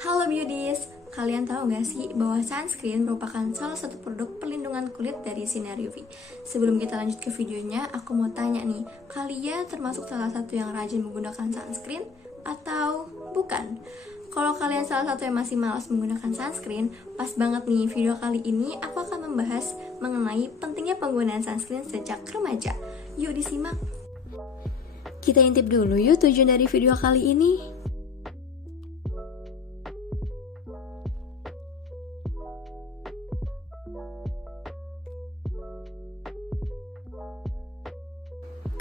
Halo beauties, kalian tahu gak sih bahwa sunscreen merupakan salah satu produk perlindungan kulit dari sinar UV? Sebelum kita lanjut ke videonya, aku mau tanya nih, kalian termasuk salah satu yang rajin menggunakan sunscreen atau bukan? Kalau kalian salah satu yang masih malas menggunakan sunscreen, pas banget nih video kali ini aku akan membahas mengenai pentingnya penggunaan sunscreen sejak remaja. Yuk disimak. Kita intip dulu yuk tujuan dari video kali ini.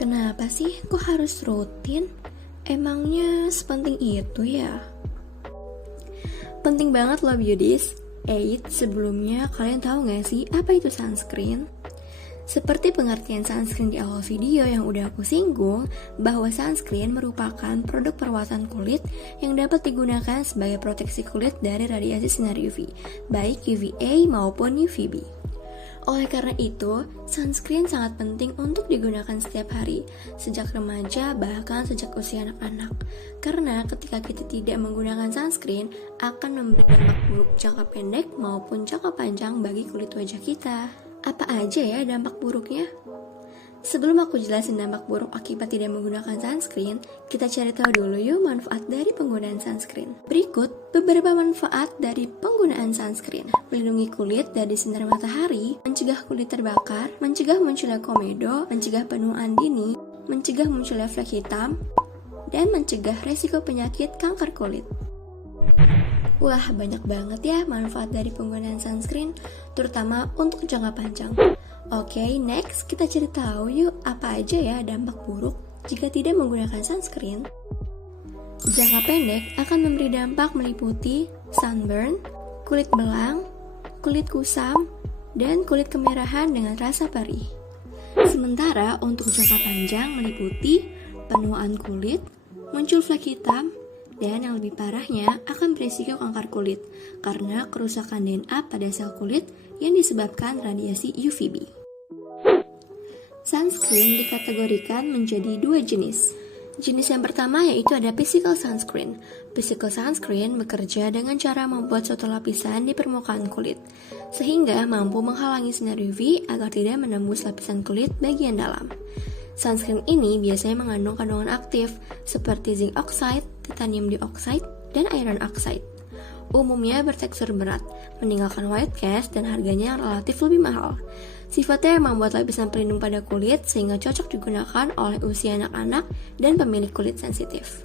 Kenapa sih kok harus rutin? Emangnya sepenting itu ya? Penting banget loh beauties. Sebelumnya kalian tahu gak sih apa itu sunscreen? Seperti pengertian sunscreen di awal video yang udah aku singgung, bahwa sunscreen merupakan produk perawatan kulit yang dapat digunakan sebagai proteksi kulit dari radiasi sinar UV, baik UVA maupun UVB. Oleh karena itu, sunscreen sangat penting untuk digunakan setiap hari, sejak remaja bahkan sejak usia anak-anak. Karena ketika kita tidak menggunakan sunscreen, akan memberi dampak buruk jangka pendek maupun jangka panjang bagi kulit wajah kita. Apa aja ya dampak buruknya? Sebelum aku jelasin dampak buruk akibat tidak menggunakan sunscreen, kita cari tahu dulu yuk manfaat dari penggunaan sunscreen. Berikut beberapa manfaat dari penggunaan sunscreen. Melindungi kulit dari sinar matahari, mencegah kulit terbakar, mencegah munculnya komedo, mencegah penuaan dini, mencegah munculnya flek hitam, dan mencegah resiko penyakit kanker kulit. Wah, banyak banget ya manfaat dari penggunaan sunscreen, terutama untuk jangka panjang. Oke, next kita cari tahu yuk apa aja ya dampak buruk jika tidak menggunakan sunscreen. Jangka pendek akan memberi dampak meliputi sunburn, kulit belang, kulit kusam, dan kulit kemerahan dengan rasa perih. Sementara untuk jangka panjang meliputi penuaan kulit, muncul flek hitam, dan yang lebih parahnya akan berisiko kanker kulit karena kerusakan DNA pada sel kulit yang disebabkan radiasi UVB. Sunscreen dikategorikan menjadi dua jenis. Jenis yang pertama yaitu ada physical sunscreen. Physical sunscreen bekerja dengan cara membuat suatu lapisan di permukaan kulit, sehingga mampu menghalangi sinar UV agar tidak menembus lapisan kulit bagian dalam. Sunscreen ini biasanya mengandung kandungan aktif seperti zinc oxide, titanium dioxide, dan iron oxide. Umumnya bertekstur berat, meninggalkan white cast dan harganya relatif lebih mahal. Sifatnya membuat lapisan pelindung pada kulit sehingga cocok digunakan oleh usia anak-anak dan pemilik kulit sensitif.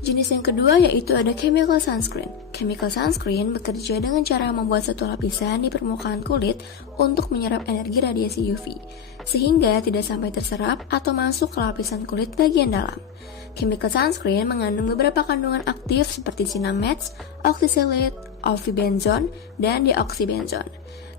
Jenis yang kedua yaitu ada chemical sunscreen. Chemical sunscreen bekerja dengan cara membuat satu lapisan di permukaan kulit untuk menyerap energi radiasi UV, sehingga tidak sampai terserap atau masuk ke lapisan kulit bagian dalam. Chemical sunscreen mengandung beberapa kandungan aktif seperti cinnamox, oxysalate, olivibenzone, dan deoxybenzone.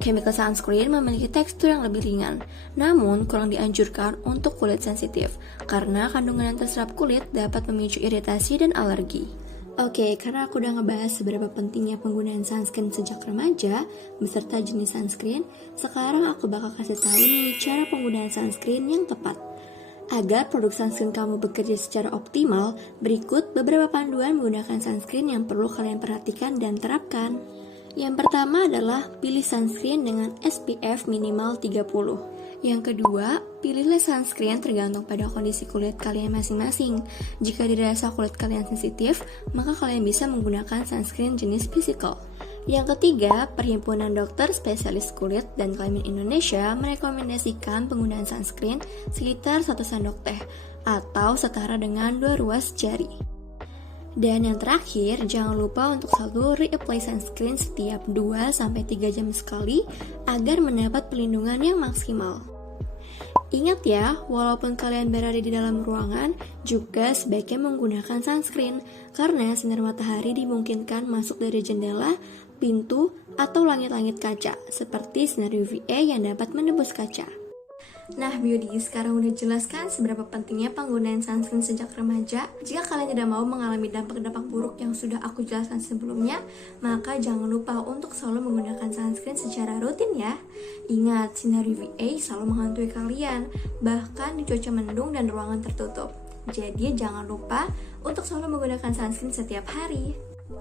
Chemical sunscreen memiliki tekstur yang lebih ringan, namun kurang dianjurkan untuk kulit sensitif, karena kandungan yang terserap kulit dapat memicu iritasi dan alergi. Oke, karena aku udah ngebahas seberapa pentingnya penggunaan sunscreen sejak remaja, beserta jenis sunscreen, sekarang aku bakal kasih tahu nih cara penggunaan sunscreen yang tepat. Agar produk sunscreen kamu bekerja secara optimal, berikut beberapa panduan menggunakan sunscreen yang perlu kalian perhatikan dan terapkan. Yang pertama adalah pilih sunscreen dengan SPF minimal 30. Yang kedua, pilihlah sunscreen tergantung pada kondisi kulit kalian masing-masing. Jika dirasa kulit kalian sensitif, maka kalian bisa menggunakan sunscreen jenis physical. Yang ketiga, Perhimpunan Dokter Spesialis Kulit dan Kelamin Indonesia merekomendasikan penggunaan sunscreen sekitar 1 sendok teh atau setara dengan 2 ruas jari. Dan yang terakhir, jangan lupa untuk selalu reapply sunscreen setiap 2-3 jam sekali agar mendapat perlindungan yang maksimal. Ingat ya, walaupun kalian berada di dalam ruangan, juga sebaiknya menggunakan sunscreen karena sinar matahari dimungkinkan masuk dari jendela, pintu, atau langit-langit kaca, seperti sinar UVA yang dapat menembus kaca. Nah, beauty, sekarang udah jelaskan seberapa pentingnya penggunaan sunscreen sejak remaja. Jika kalian tidak mau mengalami dampak-dampak buruk yang sudah aku jelaskan sebelumnya, maka jangan lupa untuk selalu menggunakan sunscreen secara rutin ya. Ingat, sinar UVA selalu menghantui kalian, bahkan di cuaca mendung dan ruangan tertutup. Jadi jangan lupa untuk selalu menggunakan sunscreen setiap hari.